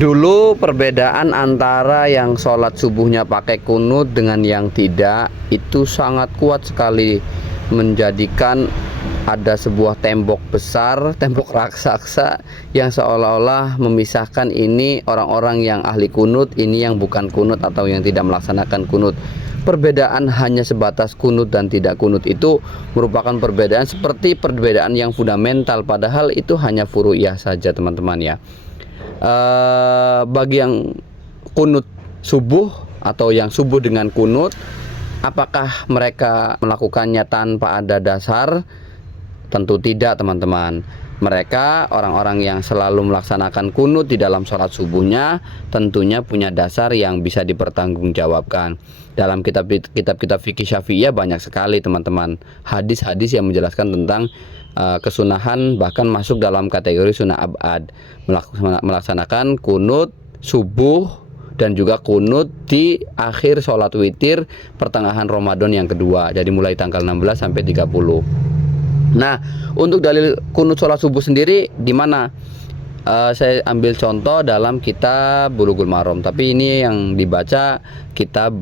Dulu perbedaan antara yang sholat subuhnya pakai kunut dengan yang tidak itu sangat kuat sekali, menjadikan ada sebuah tembok besar, tembok raksasa yang seolah-olah memisahkan ini orang-orang yang ahli kunut, ini yang bukan kunut atau yang tidak melaksanakan kunut. Perbedaan hanya sebatas kunut dan tidak kunut itu merupakan perbedaan seperti perbedaan yang fundamental, padahal itu hanya furu'iyah saja teman-teman ya. Bagi yang kunut subuh atau yang subuh dengan kunut, apakah mereka melakukannya tanpa ada dasar? Tentu tidak teman-teman. Mereka orang-orang yang selalu melaksanakan kunut di dalam sholat subuhnya tentunya punya dasar yang bisa dipertanggungjawabkan. Dalam kitab-kitab fikih Syafi'iyah banyak sekali teman-teman hadis-hadis yang menjelaskan tentang kesunahan, bahkan masuk dalam kategori sunnah abad, melaksanakan kunut subuh dan juga kunut di akhir sholat witir pertengahan Ramadan yang kedua, jadi mulai tanggal 16 sampai 30. Nah, untuk dalil kunut sholat subuh sendiri di mana? Saya ambil contoh dalam kitab Bulughul Maram, tapi ini yang dibaca kitab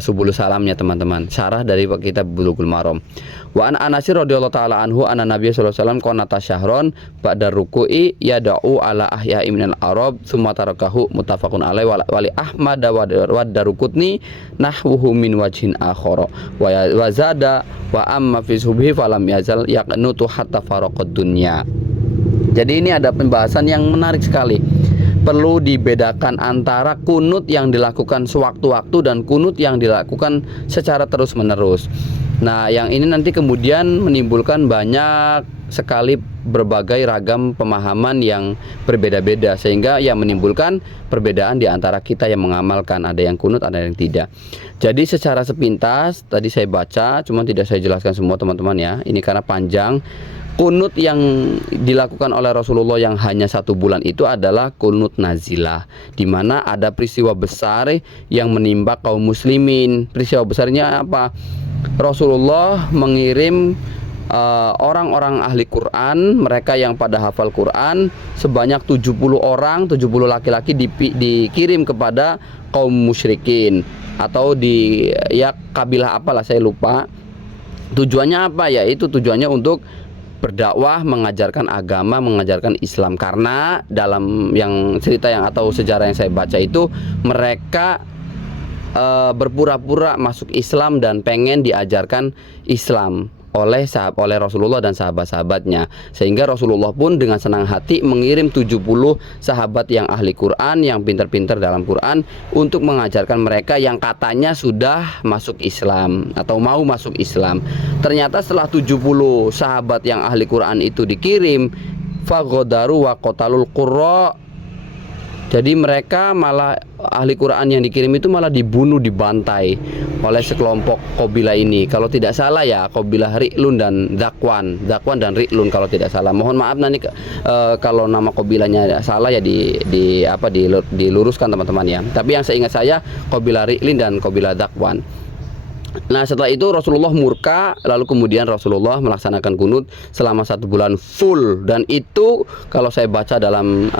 Subulus Salamnya teman-teman, syarah dari kitab Bulughul Maram. Wa an Anasir radhiyallahu taala anhu anna Nabiy sallallahu alaihi wasallam qanata syahron ba'da ruku'i yad'u ala ahya'i minal arab tsumma tarakahu muttafaqun alaihi wa li Ahmad wa Darukutni nahwuhu min wajhin akhar wa zada wa amma fi subhi falam yazal yaqnutu hatta faraqad dunya. Jadi ini ada pembahasan yang menarik sekali. Perlu dibedakan antara kunut yang dilakukan sewaktu-waktu dan kunut yang dilakukan secara terus-menerus. Nah, yang ini nanti kemudian menimbulkan banyak sekali berbagai ragam pemahaman yang berbeda-beda, sehingga ya menimbulkan perbedaan di antara kita yang mengamalkan, ada yang kunut, ada yang tidak. Jadi secara sepintas tadi saya baca, cuma tidak saya jelaskan semua teman-teman ya, ini karena panjang. Kunut yang dilakukan oleh Rasulullah yang hanya 1 bulan itu adalah kunut nazilah, di mana ada peristiwa besar yang menimpa kaum muslimin. Peristiwa besarnya apa? Rasulullah mengirim orang-orang ahli Quran, mereka yang pada hafal Quran sebanyak 70 orang, 70 laki-laki dikirim kepada kaum musyrikin atau di ya kabilah apalah saya lupa. Tujuannya apa? Yaitu tujuannya untuk berdakwah, mengajarkan agama, mengajarkan Islam. Karena dalam yang cerita yang atau sejarah yang saya baca itu mereka berpura-pura masuk Islam dan pengen diajarkan Islam oleh Rasulullah dan sahabat-sahabatnya, sehingga Rasulullah pun dengan senang hati mengirim 70 sahabat yang ahli Quran, yang pintar-pintar dalam Quran, untuk mengajarkan mereka yang katanya sudah masuk Islam atau mau masuk Islam. Ternyata setelah 70 sahabat yang ahli Quran itu dikirim, fagodaru wa qatalul qurra. Jadi mereka malah ahli Quran yang dikirim itu malah dibunuh, dibantai oleh sekelompok kabilah ini. Kalau tidak salah ya kabilah Ri'lun dan Zakwan dan Ri'lun kalau tidak salah. Mohon maaf nanti kalau nama kabilahnya salah ya diluruskan teman-teman ya. Tapi yang saya ingat saya kabilah Ri'lin dan kabilah Zakwan. Nah, setelah itu Rasulullah murka, lalu kemudian Rasulullah melaksanakan kunut selama 1 bulan full. Dan itu kalau saya baca dalam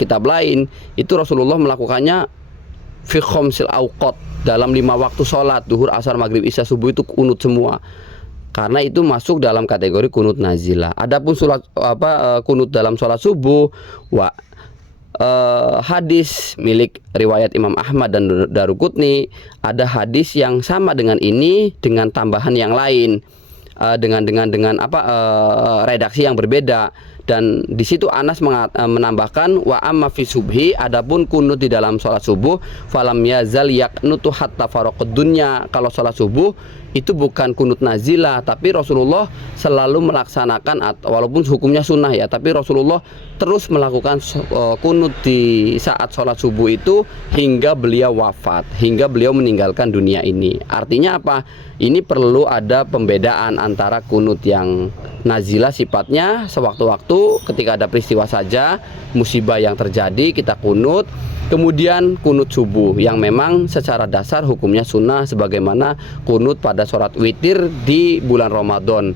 kitab lain, itu Rasulullah melakukannya fi khamsil awqat, dalam 5 waktu sholat, duhur, asar, maghrib, isya, subuh itu kunut semua. Karena itu masuk dalam kategori kunut nazilah. Adapun kunut dalam sholat subuh, hadis milik riwayat Imam Ahmad dan Darukutni, ada hadis yang sama dengan ini dengan tambahan yang lain, dengan redaksi yang berbeda. Dan di situ Anas menambahkan wa amma fi subhi, adapun kunut di dalam sholat subuh, falam yazal yaqnutu hatta faraqad dunya. Kalau sholat subuh itu bukan kunut nazilah, tapi Rasulullah selalu melaksanakan, walaupun hukumnya sunnah ya, tapi Rasulullah terus melakukan kunut di saat sholat subuh itu hingga beliau wafat, hingga beliau meninggalkan dunia ini. Artinya apa? Ini perlu ada pembedaan antara kunut yang nazilah sifatnya sewaktu-waktu, ketika ada peristiwa saja, musibah yang terjadi kita kunut. Kemudian kunut subuh yang memang secara dasar hukumnya sunnah, sebagaimana kunut pada sholat witir di bulan Ramadan.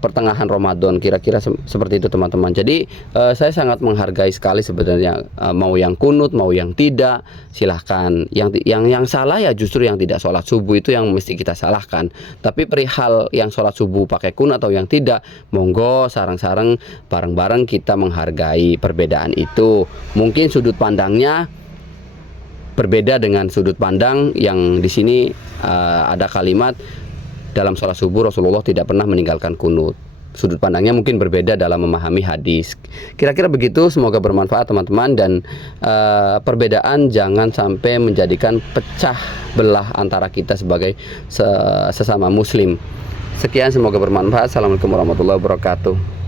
pertengahan Ramadan, kira-kira seperti itu teman-teman. Jadi saya sangat menghargai sekali sebenarnya, mau yang kunut mau yang tidak, silahkan. Yang salah ya justru yang tidak sholat subuh, itu yang mesti kita salahkan. Tapi perihal yang sholat subuh pakai kunut atau yang tidak, monggo sareng-sareng bareng-bareng kita menghargai perbedaan itu. Mungkin sudut pandangnya berbeda dengan sudut pandang yang di sini ada kalimat dalam sholat subuh Rasulullah tidak pernah meninggalkan kunut. Sudut pandangnya mungkin berbeda dalam memahami hadis. Kira-kira begitu, semoga bermanfaat teman-teman, dan perbedaan jangan sampai menjadikan pecah belah antara kita sebagai sesama muslim. Sekian, semoga bermanfaat. Assalamualaikum warahmatullahi wabarakatuh.